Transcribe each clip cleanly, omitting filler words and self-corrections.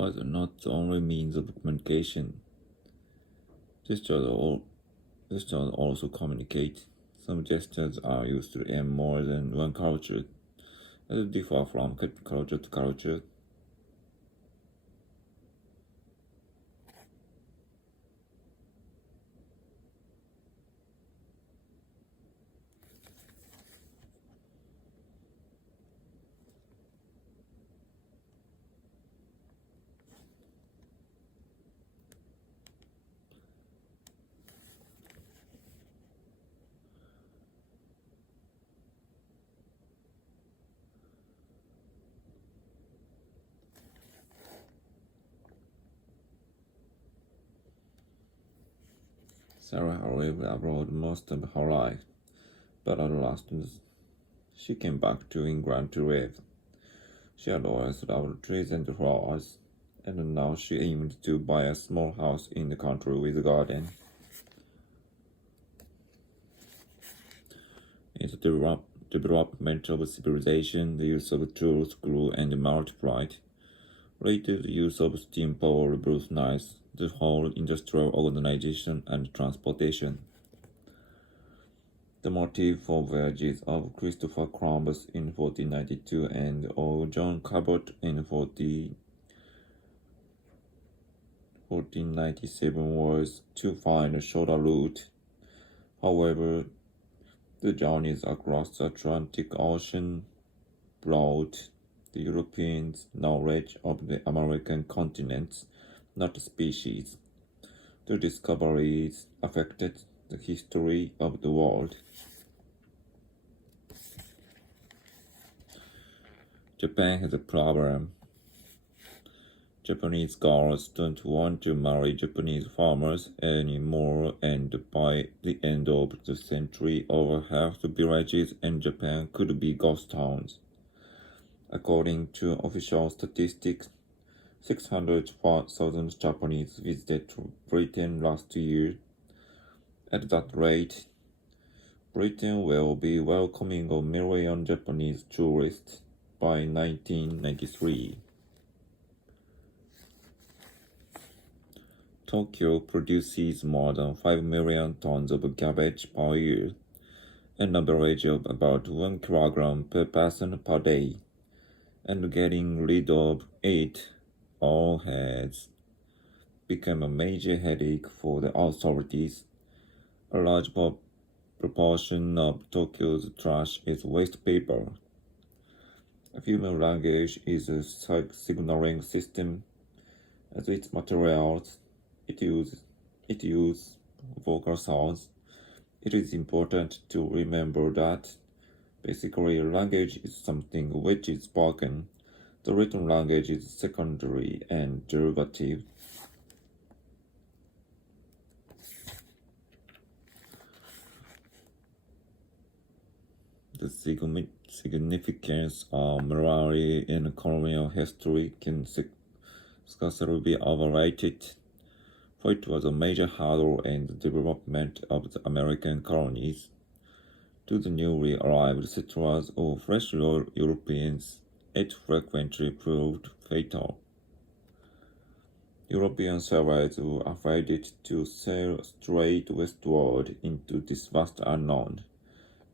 was not the only means of communication. Gestures also communicate. Some gestures are used in more than one culture, as differ from culture to culture. Sarah lived abroad most of her life, but at last she came back to England to live. She had always loved trees and flowers, and now she aimed to buy a small house in the country with a garden. In the development of civilization, the use of tools grew and multiplied. Later, the use of steam power revolutionized the whole industrial organization and transportation. The motif for voyages of Christopher Columbus in 1492 and of John Cabot in 1497 was to find a shorter route. However, the journeys across the Atlantic Ocean brought the Europeans knowledge of the American continents, not species. The discoveries affected the history of the world. Japan has a problem. Japanese girls don't want to marry Japanese farmers anymore, and by the end of the century, over half the villages in Japan could be ghost towns. According to official statistics, 600,000 Japanese visited Britain last year. At that rate, Britain will be welcoming a million Japanese tourists by 1993. Tokyo produces more than 5 million tons of garbage per year, an average of about 1 kilogram per person per day, and getting rid of it all has become a major headache for the authorities. A large proportion of Tokyo's trash is waste paper. A human language is a signaling system. As its materials, it uses vocal sounds. It is important to remember that basically language is something which is spoken. The written language is secondary and derivative. The significance of morality in colonial history can scarcely be overrated, for it was a major hurdle in the development of the American colonies. To the newly arrived settlers or fresh Europeans, it frequently proved fatal. European sailors were afraid to sail straight westward into this vast unknown.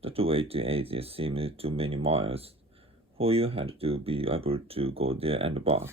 That way to Asia seemed too many miles, for you had to be able to go there and back.